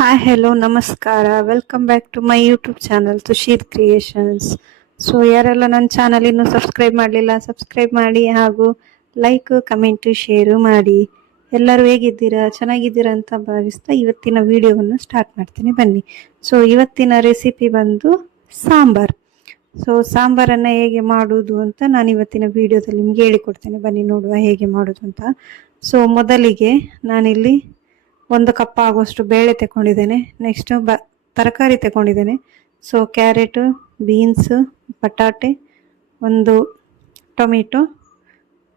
Hi hello ನಮಸ್ಕಾರ, welcome back to my YouTube channel Tushir creations. So ಯಾರೆಲ್ಲ ನನ್ನ channel ಇನ್ನೂ ಸಬ್ಸ್ಕ್ರೈಬ್ ಮಾಡಲಿಲ್ಲ ಸಬ್ಸ್ಕ್ರೈಬ್ ಮಾಡಿ, ಹಾಗೂ ಲೈಕ್ ಕಮೆಂಟ್ ಶೇರು ಮಾಡಿ. ಎಲ್ಲರೂ ಹೇಗಿದ್ದೀರಾ, ಚೆನ್ನಾಗಿದ್ದೀರಾ ಅಂತ ಭಾವಿಸ್ತಾ ಇವತ್ತಿನ ವಿಡಿಯೋವನ್ನು ಸ್ಟಾರ್ಟ್ ಮಾಡ್ತೀನಿ, ಬನ್ನಿ. ಸೊ ಇವತ್ತಿನ ರೆಸಿಪಿ ಬಂದು ಸಾಂಬಾರ್. ಸೊ ಸಾಂಬಾರನ್ನು ಹೇಗೆ ಮಾಡೋದು ಅಂತ ನಾನು ಇವತ್ತಿನ ವಿಡಿಯೋದಲ್ಲಿ ನಿಮ್ಗೆ ಹೇಳಿಕೊಡ್ತೇನೆ, ಬನ್ನಿ ನೋಡುವ ಹೇಗೆ ಮಾಡೋದು ಅಂತ. ಸೊ ಮೊದಲಿಗೆ ನಾನಿಲ್ಲಿ 1 ಕಪ್ ಆಗುವಷ್ಟು ಬೇಳೆ ತಗೊಂಡಿದ್ದೇನೆ. ನೆಕ್ಸ್ಟ್ ತರಕಾರಿ ತಗೊಂಡಿದ್ದೇನೆ. ಸೊ ಕ್ಯಾರೆಟು, ಬೀನ್ಸ್, ಬಟಾಟೆ, 1 ಟೊಮೆಟೊ,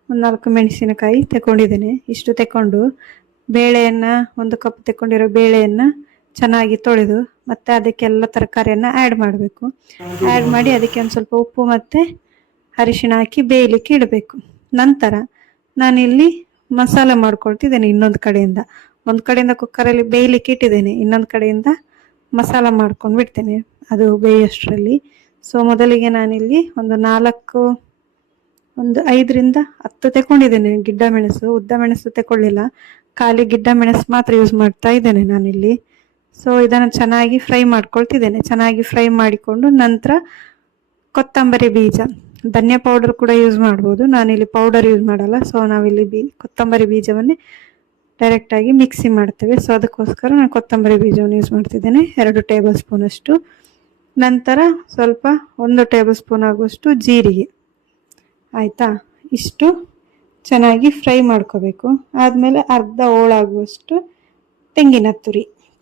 4 ಮೆಣಸಿನಕಾಯಿ ತಗೊಂಡಿದ್ದೇನೆ. ಇಷ್ಟು ತಗೊಂಡು ಬೇಳೆಯನ್ನು 1 ಕಪ್ ತಗೊಂಡಿರೋ ಬೇಳೆಯನ್ನು ಚೆನ್ನಾಗಿ ತೊಳೆದು ಮತ್ತೆ ಅದಕ್ಕೆಲ್ಲ ತರಕಾರಿಯನ್ನು ಆ್ಯಡ್ ಮಾಡಬೇಕು. ಆ್ಯಡ್ ಮಾಡಿ ಅದಕ್ಕೆ ಒಂದು ಸ್ವಲ್ಪ ಉಪ್ಪು ಮತ್ತು ಅರಿಶಿಣ ಹಾಕಿ ಬೇಯಲಿಕ್ಕೆ ಇಡಬೇಕು. ನಂತರ ನಾನಿಲ್ಲಿ ಮಸಾಲೆ ಮಾಡ್ಕೊಳ್ತಿದ್ದೇನೆ. ಒಂದು ಕಡೆಯಿಂದ ಕುಕ್ಕರಲ್ಲಿ ಬೇಯಲಿಕ್ಕೆ ಇಟ್ಟಿದ್ದೇನೆ, ಇನ್ನೊಂದು ಕಡೆಯಿಂದ ಮಸಾಲ ಮಾಡ್ಕೊಂಡು ಬಿಡ್ತೇನೆ ಅದು ಬೇಯೋಷ್ಟರಲ್ಲಿ. ಸೊ ಮೊದಲಿಗೆ ನಾನಿಲ್ಲಿ ಒಂದು 5ರಿಂದ 10 ತಗೊಂಡಿದ್ದೇನೆ ಗಿಡ್ಡ ಮೆಣಸು. ಉದ್ದ ಮೆಣಸು ತಗೊಳ್ಳಿಲ್ಲ, ಖಾಲಿ ಗಿಡ್ಡ ಮೆಣಸು ಮಾತ್ರ ಯೂಸ್ ಮಾಡ್ತಾ ಇದ್ದೇನೆ ನಾನಿಲ್ಲಿ. ಸೊ ಇದನ್ನು ಚೆನ್ನಾಗಿ ಫ್ರೈ ಮಾಡ್ಕೊಳ್ತಿದ್ದೇನೆ. ಚೆನ್ನಾಗಿ ಫ್ರೈ ಮಾಡಿಕೊಂಡು ನಂತರ ಕೊತ್ತಂಬರಿ ಬೀಜ, ಧನಿಯಾ ಪೌಡರ್ ಕೂಡ ಯೂಸ್ ಮಾಡ್ಬೋದು, ನಾನಿಲ್ಲಿ ಪೌಡರ್ ಯೂಸ್ ಮಾಡಲ್ಲ. ಸೊ ನಾವಿಲ್ಲಿ ಕೊತ್ತಂಬರಿ ಬೀಜವನ್ನೇ ಡೈರೆಕ್ಟಾಗಿ ಮಿಕ್ಸಿ ಮಾಡ್ತೇವೆ. ಸೊ ಅದಕ್ಕೋಸ್ಕರ ನಾನು ಕೊತ್ತಂಬರಿ ಬೀಜವನ್ನು ಯೂಸ್ ಮಾಡ್ತಿದ್ದೇನೆ, 2 ಟೇಬಲ್ ಸ್ಪೂನ್ ಅಷ್ಟು. ನಂತರ ಸ್ವಲ್ಪ 1 ಟೇಬಲ್ ಸ್ಪೂನ್ ಆಗುವಷ್ಟು ಜೀರಿಗೆ. ಆಯಿತಾ, ಇಷ್ಟು ಚೆನ್ನಾಗಿ ಫ್ರೈ ಮಾಡ್ಕೋಬೇಕು. ಆದಮೇಲೆ ಅರ್ಧ ಹೋಳಾಗುವಷ್ಟು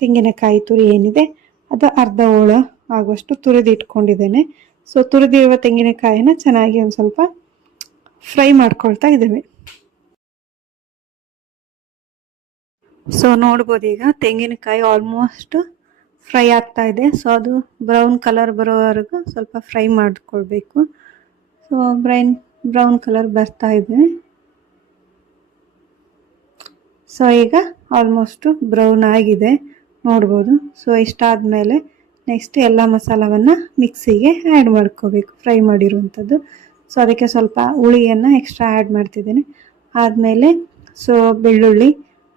ತೆಂಗಿನಕಾಯಿ ತುರಿ ಏನಿದೆ ಅದು ಅರ್ಧ ಹೋಳ ಆಗುವಷ್ಟು ತುರಿದು ಇಟ್ಕೊಂಡಿದ್ದೇನೆ. ಸೊ ತುರಿದಿರುವ ತೆಂಗಿನಕಾಯಿನ ಚೆನ್ನಾಗಿ ಒಂದು ಸ್ವಲ್ಪ ಫ್ರೈ ಮಾಡ್ಕೊಳ್ತಾ ಇದ್ದೇವೆ. ಸೊ ನೋಡ್ಬೋದು, ಈಗ ತೆಂಗಿನಕಾಯಿ ಆಲ್ಮೋಸ್ಟ್ ಫ್ರೈ ಆಗ್ತಾ ಇದೆ. ಸೊ ಅದು ಬ್ರೌನ್ ಕಲರ್ ಬರೋವರೆಗೂ ಸ್ವಲ್ಪ ಫ್ರೈ ಮಾಡಿಕೊಳ್ಬೇಕು. ಸೊ ಬ್ರೌನ್ ಕಲರ್ ಬರ್ತಾ ಇದೆ. ಸೊ ಈಗ ಆಲ್ಮೋಸ್ಟ್ ಬ್ರೌನ್ ಆಗಿದೆ, ನೋಡ್ಬೋದು. ಸೊ ಇಷ್ಟಾದಮೇಲೆ ನೆಕ್ಸ್ಟ್ ಎಲ್ಲ ಮಸಾಲವನ್ನು ಮಿಕ್ಸಿಗೆ ಆ್ಯಡ್ ಮಾಡ್ಕೋಬೇಕು, ಫ್ರೈ ಮಾಡಿರುವಂಥದ್ದು. ಸೊ ಅದಕ್ಕೆ ಸ್ವಲ್ಪ ಹುಳಿಯನ್ನು ಎಕ್ಸ್ಟ್ರಾ ಆ್ಯಡ್ ಮಾಡ್ತಿದ್ದೇನೆ. ಆದಮೇಲೆ ಸೊ ಬೆಳ್ಳುಳ್ಳಿ,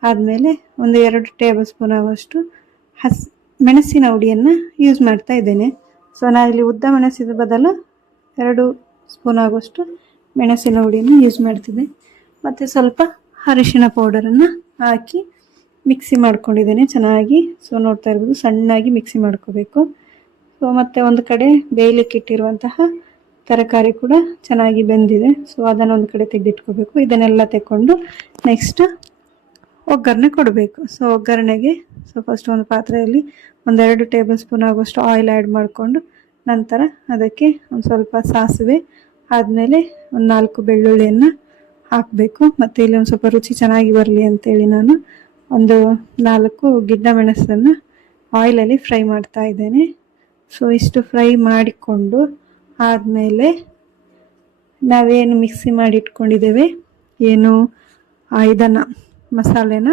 ಆದಮೇಲೆ 2 ಟೇಬಲ್ ಸ್ಪೂನ್ ಆಗುವಷ್ಟು ಮೆಣಸಿನ ಹುಡಿಯನ್ನು ಯೂಸ್ ಮಾಡ್ತಾ ಇದ್ದೇನೆ. ಸೊ ನಾನಿಲ್ಲಿ ಉದ್ದ ಮೆಣಸಿನ ಬದಲು 2 ಸ್ಪೂನ್ ಆಗುವಷ್ಟು ಮೆಣಸಿನ ಹುಡಿಯನ್ನು ಯೂಸ್ ಮಾಡ್ತಿದ್ದೆ. ಮತ್ತು ಸ್ವಲ್ಪ ಅರಿಶಿಣ ಪೌಡರನ್ನು ಹಾಕಿ ಮಿಕ್ಸಿ ಮಾಡ್ಕೊಂಡಿದ್ದೇನೆ ಚೆನ್ನಾಗಿ. ಸೊ ನೋಡ್ತಾ ಇರ್ಬೋದು, ಸಣ್ಣಾಗಿ ಮಿಕ್ಸಿ ಮಾಡ್ಕೋಬೇಕು. ಸೊ ಮತ್ತು ಒಂದು ಕಡೆ ಬೇಯಲಿಕ್ಕೆ ಇಟ್ಟಿರುವಂತಹ ತರಕಾರಿ ಕೂಡ ಚೆನ್ನಾಗಿ ಬೆಂದಿದೆ. ಸೊ ಅದನ್ನು ಒಂದು ಕಡೆ ತೆಗೆದಿಟ್ಕೋಬೇಕು. ಇದನ್ನೆಲ್ಲ ತೆಕ್ಕೊಂಡು ನೆಕ್ಸ್ಟ್ ಒಗ್ಗರಣೆ ಕೊಡಬೇಕು. ಸೊ ಒಗ್ಗರಣೆಗೆ ಫಸ್ಟ್ ಒಂದು ಪಾತ್ರೆಯಲ್ಲಿ 2 ಟೇಬಲ್ ಸ್ಪೂನ್ ಆಗುವಷ್ಟು ಆಯಿಲ್ ಆ್ಯಡ್ ಮಾಡಿಕೊಂಡು ನಂತರ ಅದಕ್ಕೆ ಒಂದು ಸ್ವಲ್ಪ ಸಾಸಿವೆ, ಆದಮೇಲೆ 4 ಬೆಳ್ಳುಳ್ಳಿಯನ್ನು ಹಾಕಬೇಕು. ಮತ್ತು ಇಲ್ಲಿ ಒಂದು ಸ್ವಲ್ಪ ರುಚಿ ಚೆನ್ನಾಗಿ ಬರಲಿ ಅಂತೇಳಿ ನಾನು 4 ಗಿಡ್ಡ ಮೆಣಸನ್ನು ಆಯಿಲಲ್ಲಿ ಫ್ರೈ ಮಾಡ್ತಾ ಇದ್ದೇನೆ. ಸೊ ಇಷ್ಟು ಫ್ರೈ ಮಾಡಿಕೊಂಡು ಆದಮೇಲೆ ನಾವೇನು ಮಿಕ್ಸಿ ಮಾಡಿ ಇಟ್ಕೊಂಡಿದ್ದೇವೆ ಇದನ್ನು ಮಸಾಲೆನ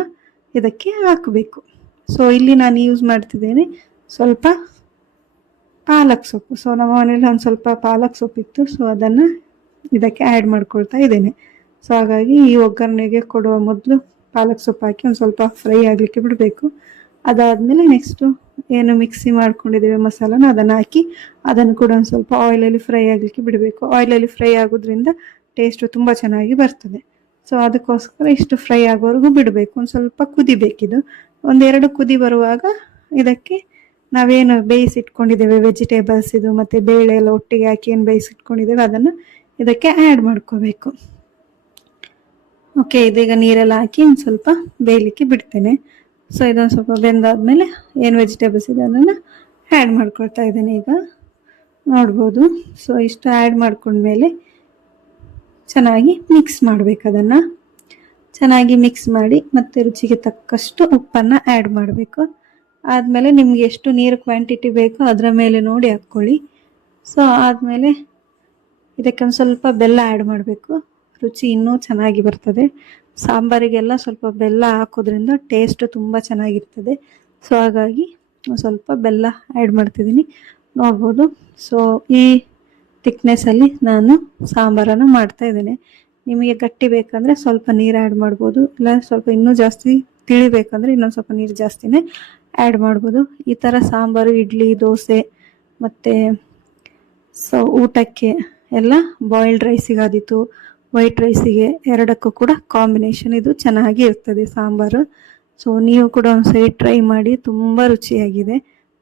ಇದಕ್ಕೆ ಹಾಕಬೇಕು. ಸೊ ಇಲ್ಲಿ ನಾನು ಯೂಸ್ ಮಾಡ್ತಿದ್ದೇನೆ ಸ್ವಲ್ಪ ಪಾಲಕ್ ಸೊಪ್ಪು. ಸೊ ನಮ್ಮ ಮನೇಲಿ ಒಂದು ಸ್ವಲ್ಪ ಪಾಲಕ್ ಸೊಪ್ಪಿತ್ತು, ಸೊ ಅದನ್ನು ಇದಕ್ಕೆ ಆ್ಯಡ್ ಮಾಡ್ಕೊಳ್ತಾ ಇದ್ದೇನೆ. ಸೊ ಹಾಗಾಗಿ ಈ ಒಗ್ಗರಣೆಗೆ ಕೊಡುವ ಮೊದಲು ಪಾಲಕ್ ಸೊಪ್ಪು ಹಾಕಿ ಒಂದು ಸ್ವಲ್ಪ ಫ್ರೈ ಆಗಲಿಕ್ಕೆ ಬಿಡಬೇಕು. ಅದಾದಮೇಲೆ ನೆಕ್ಸ್ಟು ಏನು ಮಿಕ್ಸಿ ಮಾಡ್ಕೊಂಡಿದ್ದೇವೆ ಮಸಾಲನ ಅದನ್ನು ಹಾಕಿ ಅದನ್ನು ಕೂಡ ಒಂದು ಸ್ವಲ್ಪ ಆಯಿಲಲ್ಲಿ ಫ್ರೈ ಆಗಲಿಕ್ಕೆ ಬಿಡಬೇಕು. ಆಯಿಲಲ್ಲಿ ಫ್ರೈ ಆಗೋದ್ರಿಂದ ಟೇಸ್ಟು ತುಂಬ ಚೆನ್ನಾಗಿ ಬರ್ತದೆ. ಸೊ ಅದಕ್ಕೋಸ್ಕರ ಇಷ್ಟು ಫ್ರೈ ಆಗೋವರೆಗೂ ಬಿಡಬೇಕು. ಒಂದು ಸ್ವಲ್ಪ ಕುದಿಬೇಕಿದು. 1-2 ಕುದಿ ಬರುವಾಗ ಇದಕ್ಕೆ ನಾವೇನು ಬೇಯಿಸಿಟ್ಕೊಂಡಿದ್ದೇವೆ ವೆಜಿಟೇಬಲ್ಸ್ ಇದು ಮತ್ತು ಬೇಳೆ ಎಲ್ಲ ಒಟ್ಟಿಗೆ ಹಾಕಿ ಏನು ಬೇಯಿಸಿಟ್ಕೊಂಡಿದ್ದೇವೆ ಅದನ್ನು ಇದಕ್ಕೆ ಆ್ಯಡ್ ಮಾಡ್ಕೋಬೇಕು. ಓಕೆ, ಇದೀಗ ನೀರೆಲ್ಲ ಹಾಕಿ ಒಂದು ಸ್ವಲ್ಪ ಬೇಯಲಿಕ್ಕೆ ಬಿಡ್ತೇನೆ. ಸೊ ಇದೊಂದು ಸ್ವಲ್ಪ ಬೆಂದಾದ್ಮೇಲೆ ಏನು ವೆಜಿಟೇಬಲ್ಸ್ ಇದೆ ಅದನ್ನು ಆ್ಯಡ್ ಮಾಡ್ಕೊಳ್ತಾ ಇದ್ದೇನೆ. ಈಗ ನೋಡ್ಬೋದು. ಸೊ ಇಷ್ಟು ಆ್ಯಡ್ ಮಾಡ್ಕೊಂಡ್ಮೇಲೆ ಚೆನ್ನಾಗಿ ಮಿಕ್ಸ್ ಮಾಡಬೇಕು. ಅದನ್ನು ಚೆನ್ನಾಗಿ ಮಿಕ್ಸ್ ಮಾಡಿ ಮತ್ತು ರುಚಿಗೆ ತಕ್ಕಷ್ಟು ಉಪ್ಪನ್ನು ಆ್ಯಡ್ ಮಾಡಬೇಕು. ಆದಮೇಲೆ ನಿಮಗೆ ಎಷ್ಟು ನೀರು ಕ್ವಾಂಟಿಟಿ ಬೇಕೋ ಅದರ ಮೇಲೆ ನೋಡಿ ಹಾಕ್ಕೊಳ್ಳಿ. ಸೊ ಆದಮೇಲೆ ಇದಕ್ಕೆ ಒಂದು ಸ್ವಲ್ಪ ಬೆಲ್ಲ ಆ್ಯಡ್ ಮಾಡಬೇಕು, ರುಚಿ ಇನ್ನೂ ಚೆನ್ನಾಗಿ ಬರ್ತದೆ. ಸಾಂಬಾರಿಗೆಲ್ಲ ಸ್ವಲ್ಪ ಬೆಲ್ಲ ಹಾಕೋದ್ರಿಂದ ಟೇಸ್ಟ್ ತುಂಬ ಚೆನ್ನಾಗಿರ್ತದೆ. ಸೊ ಹಾಗಾಗಿ ಸ್ವಲ್ಪ ಬೆಲ್ಲ ಆ್ಯಡ್ ಮಾಡ್ತಿದ್ದೀನಿ, ನೋಡ್ಬೋದು. ಸೊ ಈ ಥಿಕ್ನೆಸ್ಸಲ್ಲಿ ನಾನು ಸಾಂಬಾರನ್ನು ಮಾಡ್ತಾ ಇದ್ದೇನೆ. ನಿಮಗೆ ಗಟ್ಟಿ ಬೇಕಂದರೆ ಸ್ವಲ್ಪ ನೀರು ಆ್ಯಡ್ ಮಾಡ್ಬೋದು, ಇಲ್ಲ ಸ್ವಲ್ಪ ಇನ್ನೂ ಜಾಸ್ತಿ ತಿಳಿಬೇಕಂದ್ರೆ ಇನ್ನೊಂದು ಸ್ವಲ್ಪ ನೀರು ಜಾಸ್ತಿನೇ ಆ್ಯಡ್ ಮಾಡ್ಬೋದು. ಈ ಥರ ಸಾಂಬಾರು ಇಡ್ಲಿ, ದೋಸೆ ಮತ್ತು ಊಟಕ್ಕೆ ಎಲ್ಲ ಬಾಯ್ಲ್ಡ್ ರೈಸಿಗಾದೀತು, ವೈಟ್ ರೈಸಿಗೆ ಎರಡಕ್ಕೂ ಕೂಡ ಕಾಂಬಿನೇಷನ್ ಇದು ಚೆನ್ನಾಗಿ ಇರ್ತದೆ ಸಾಂಬಾರು. ಸೊ ನೀವು ಕೂಡ ಒಂದ್ಸರಿ ಟ್ರೈ ಮಾಡಿ, ತುಂಬ ರುಚಿಯಾಗಿದೆ,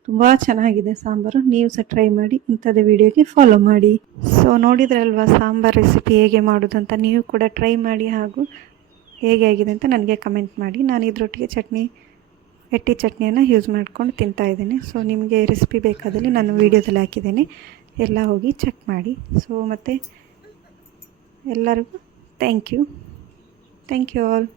ತುಂಬ ಚೆನ್ನಾಗಿದೆ ಸಾಂಬಾರು. ನೀವು ಸಹ ಟ್ರೈ ಮಾಡಿ, ಇಂಥದ್ದೇ ವಿಡಿಯೋಗೆ ಫಾಲೋ ಮಾಡಿ. ಸೊ ನೋಡಿದ್ರಲ್ವಾ ಸಾಂಬಾರು ರೆಸಿಪಿ ಹೇಗೆ ಮಾಡೋದು ಅಂತ. ನೀವು ಕೂಡ ಟ್ರೈ ಮಾಡಿ ಹಾಗೂ ಹೇಗೆ ಆಗಿದೆ ಅಂತ ನನಗೆ ಕಮೆಂಟ್ ಮಾಡಿ. ನಾನು ಇದರೊಟ್ಟಿಗೆ ಎಟ್ಟಿ ಚಟ್ನಿಯನ್ನು ಯೂಸ್ ಮಾಡ್ಕೊಂಡು ತಿಂತಾಯಿದ್ದೀನಿ. ಸೊ ನಿಮಗೆ ರೆಸಿಪಿ ಬೇಕಾದಲ್ಲಿ ನಾನು ವೀಡಿಯೋದಲ್ಲಿ ಹಾಕಿದ್ದೇನೆ, ಎಲ್ಲ ಹೋಗಿ ಚೆಕ್ ಮಾಡಿ. ಸೊ ಮತ್ತು ಎಲ್ಲರಿಗೂ ಥ್ಯಾಂಕ್ ಯು ಆಲ್.